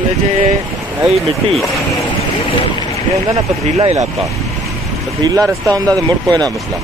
थले च मिट्टी ये होंदा ना पथरीला इलाका, पथरीला रस्ता होंदा तो मुड़ कोई ना मसला।